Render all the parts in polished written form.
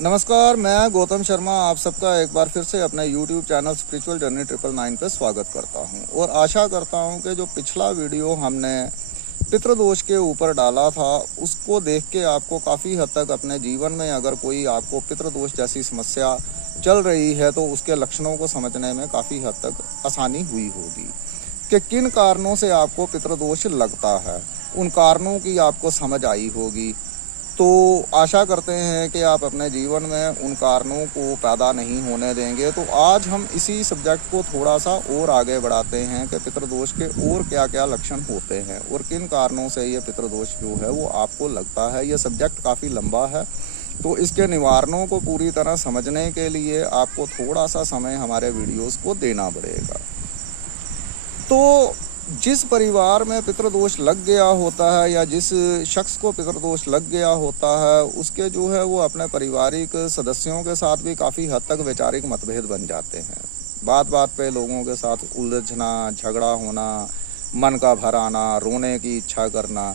नमस्कार, मैं गौतम शर्मा आप सबका एक बार फिर से अपने YouTube चैनल स्पिरिचुअल जर्नी 999 पे स्वागत करता हूं और आशा करता हूं कि जो पिछला वीडियो हमने पितृदोष के ऊपर डाला था उसको देख के आपको काफ़ी हद तक अपने जीवन में अगर कोई आपको पितृदोष जैसी समस्या चल रही है तो उसके लक्षणों को समझने में काफ़ी हद तक आसानी हुई होगी कि किन कारणों से आपको पितृदोष लगता है। उन कारणों की आपको समझ आई होगी। तो आशा करते हैं कि आप अपने जीवन में उन कारणों को पैदा नहीं होने देंगे। तो आज हम इसी सब्जेक्ट को थोड़ा सा और आगे बढ़ाते हैं कि पितृदोष के और क्या क्या लक्षण होते हैं और किन कारणों से ये पितृदोष जो है वो आपको लगता है। ये सब्जेक्ट काफ़ी लंबा है, तो इसके निवारणों को पूरी तरह समझने के लिए आपको थोड़ा सा समय हमारे वीडियोस को देना पड़ेगा। तो जिस परिवार में पितृदोष लग गया होता है या जिस शख्स को पितृदोष लग गया होता है उसके जो है वो अपने पारिवारिक सदस्यों के साथ भी काफ़ी हद तक वैचारिक मतभेद बन जाते हैं। बात बात पे लोगों के साथ उलझना, झगड़ा होना, मन का भर आना, रोने की इच्छा करना।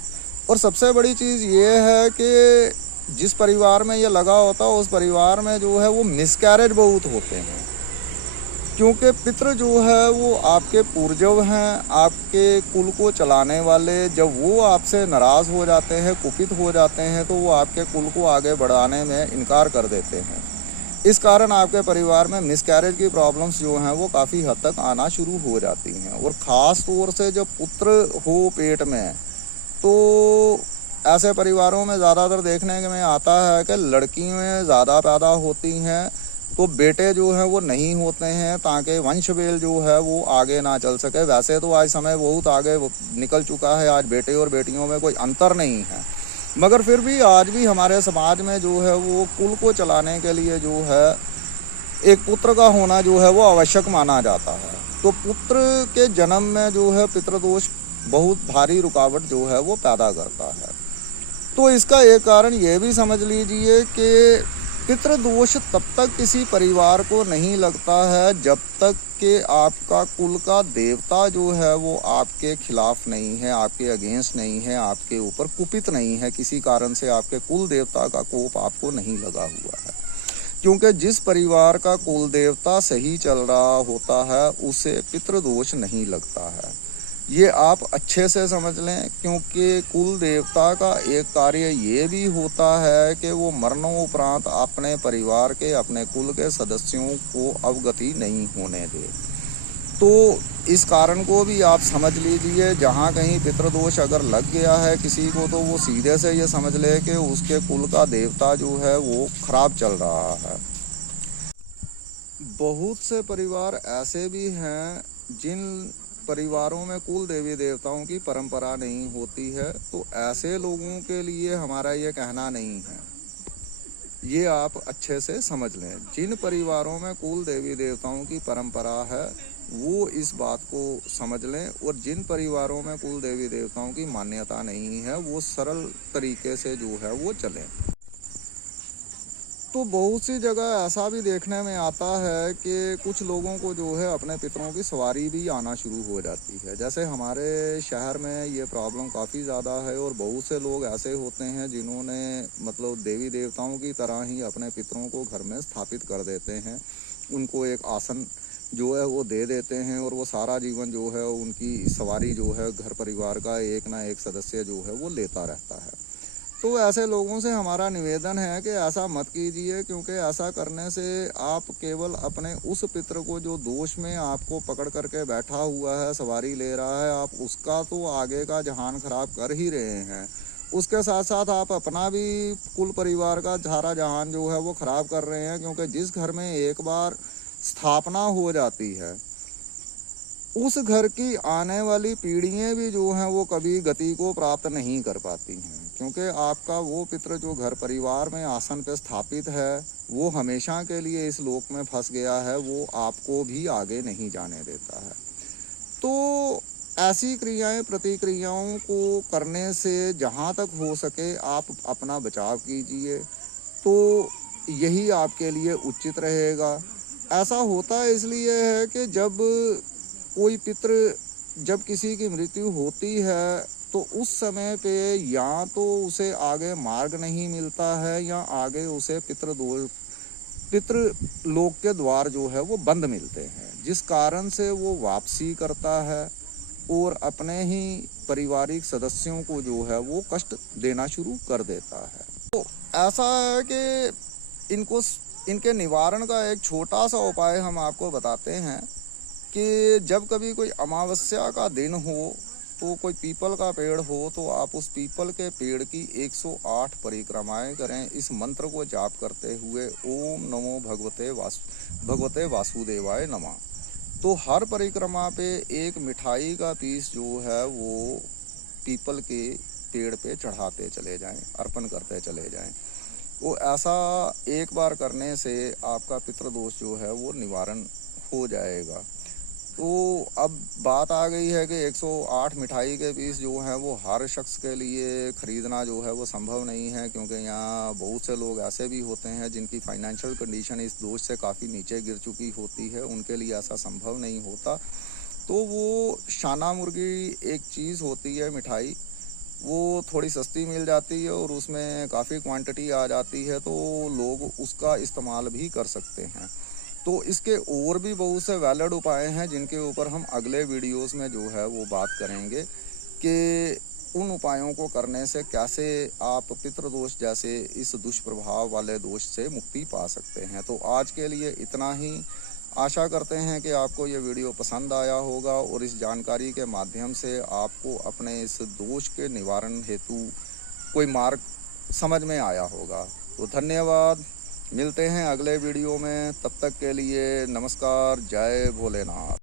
और सबसे बड़ी चीज़ ये है कि जिस परिवार में ये लगा होता है उस परिवार में जो है वो मिसकैरेज बहुत होते हैं, क्योंकि पितृ जो है वो आपके पूर्वज हैं, आपके कुल को चलाने वाले। जब वो आपसे नाराज़ हो जाते हैं, कुपित हो जाते हैं, तो वो आपके कुल को आगे बढ़ाने में इनकार कर देते हैं। इस कारण आपके परिवार में मिसकैरेज की प्रॉब्लम्स जो हैं वो काफ़ी हद तक आना शुरू हो जाती हैं। और ख़ास तौर से जब पुत्र हो पेट में, तो ऐसे परिवारों में ज़्यादातर देखने में आता है कि लड़कियाँ ज़्यादा पैदा होती हैं तो बेटे जो हैं वो नहीं होते हैं, ताकि वंशवेल जो है वो आगे ना चल सके। वैसे तो आज समय बहुत आगे निकल चुका है, आज बेटे और बेटियों में कोई अंतर नहीं है, मगर फिर भी आज भी हमारे समाज में जो है वो कुल को चलाने के लिए जो है एक पुत्र का होना जो है वो आवश्यक माना जाता है। तो पुत्र के जन्म में जो है पितृदोष बहुत भारी रुकावट जो है वो पैदा करता है। तो इसका एक कारण ये भी समझ लीजिए कि पितृदोष तब तक किसी परिवार को नहीं लगता है जब तक कि आपका कुल का देवता जो है वो आपके खिलाफ नहीं है, आपके अगेंस्ट नहीं है, आपके ऊपर कुपित नहीं है। किसी कारण से आपके कुल देवता का कोप आपको नहीं लगा हुआ है, क्योंकि जिस परिवार का कुल देवता सही चल रहा होता है उसे पितृदोष नहीं लगता है। ये आप अच्छे से समझ लें, क्योंकि कुल देवता का एक कार्य ये भी होता है कि वो मरणोपरांत अपने परिवार के, अपने कुल के सदस्यों को अवगति नहीं होने दे। तो इस कारण को भी आप समझ लीजिए। जहाँ कहीं पितृदोष अगर लग गया है किसी को, तो वो सीधे से ये समझ ले कि उसके कुल का देवता जो है वो खराब चल रहा है। बहुत से परिवार ऐसे भी हैं जिन परिवारों में कुल देवी देवताओं की परंपरा नहीं होती है, तो ऐसे लोगों के लिए हमारा ये कहना नहीं है। ये आप अच्छे से समझ लें। जिन परिवारों में कुल देवी देवताओं की परंपरा है वो इस बात को समझ लें, और जिन परिवारों में कुल देवी देवताओं की मान्यता नहीं है वो सरल तरीके से जो है वो चलें। तो बहुत सी जगह ऐसा भी देखने में आता है कि कुछ लोगों को जो है अपने पितरों की सवारी भी आना शुरू हो जाती है। जैसे हमारे शहर में ये प्रॉब्लम काफ़ी ज़्यादा है, और बहुत से लोग ऐसे होते हैं जिन्होंने मतलब देवी देवताओं की तरह ही अपने पितरों को घर में स्थापित कर देते हैं। उनको एक आसन जो है वो दे देते हैं, और वो सारा जीवन जो है उनकी सवारी जो है घर परिवार का एक ना एक सदस्य जो है वो लेता रहता है। तो ऐसे लोगों से हमारा निवेदन है कि ऐसा मत कीजिए, क्योंकि ऐसा करने से आप केवल अपने उस पितृ को जो दोष में आपको पकड़ करके बैठा हुआ है, सवारी ले रहा है, आप उसका तो आगे का जहान खराब कर ही रहे हैं। उसके साथ साथ आप अपना भी कुल परिवार का सारा जहान जो है वो खराब कर रहे हैं, क्योंकि जिस घर में एक बार स्थापना हो जाती है उस घर की आने वाली पीढ़ियाँ भी जो हैं वो कभी गति को प्राप्त नहीं कर पाती हैं, क्योंकि आपका वो पितृ जो घर परिवार में आसन पे स्थापित है वो हमेशा के लिए इस लोक में फंस गया है, वो आपको भी आगे नहीं जाने देता है। तो ऐसी क्रियाएं प्रतिक्रियाओं को करने से जहाँ तक हो सके आप अपना बचाव कीजिए, तो यही आपके लिए उचित रहेगा। ऐसा होता इसलिए है कि जब कोई पितृ, जब किसी की मृत्यु होती है तो उस समय पे या तो उसे आगे मार्ग नहीं मिलता है या आगे उसे पितृलोक के द्वार जो है वो बंद मिलते हैं, जिस कारण से वो वापसी करता है और अपने ही पारिवारिक सदस्यों को जो है वो कष्ट देना शुरू कर देता है। तो ऐसा है कि इनके निवारण का एक छोटा सा उपाय हम आपको बताते हैं कि जब कभी कोई अमावस्या का दिन हो तो कोई पीपल का पेड़ हो तो आप उस पीपल के पेड़ की 108 परिक्रमाएं करें इस मंत्र को जाप करते हुए, ओम नमो भगवते वासुदेवाय नमः। तो हर परिक्रमा पे एक मिठाई का पीस जो है वो पीपल के पेड़ पे चढ़ाते चले जाएं, अर्पण करते चले जाएं। वो ऐसा एक बार करने से आपका पितृदोष जो है वो निवारण हो जाएगा। तो अब बात आ गई है कि 108 मिठाई के पीस जो हैं वो हर शख्स के लिए ख़रीदना जो है वो संभव नहीं है, क्योंकि यहाँ बहुत से लोग ऐसे भी होते हैं जिनकी फाइनेंशियल कंडीशन इस दोष से काफ़ी नीचे गिर चुकी होती है, उनके लिए ऐसा संभव नहीं होता। तो वो शाना मुर्गी एक चीज़ होती है मिठाई, वो थोड़ी सस्ती मिल जाती है और उसमें काफ़ी क्वांटिटी आ जाती है, तो लोग उसका इस्तेमाल भी कर सकते हैं। तो इसके और भी बहुत से वैलिड उपाय हैं जिनके ऊपर हम अगले वीडियोस में जो है वो बात करेंगे कि उन उपायों को करने से कैसे आप पितृदोष जैसे इस दुष्प्रभाव वाले दोष से मुक्ति पा सकते हैं। तो आज के लिए इतना ही। आशा करते हैं कि आपको ये वीडियो पसंद आया होगा और इस जानकारी के माध्यम से आपको अपने इस दोष के निवारण हेतु कोई मार्ग समझ में आया होगा। तो धन्यवाद, मिलते हैं अगले वीडियो में, तब तक के लिए नमस्कार, जय भोलेनाथ।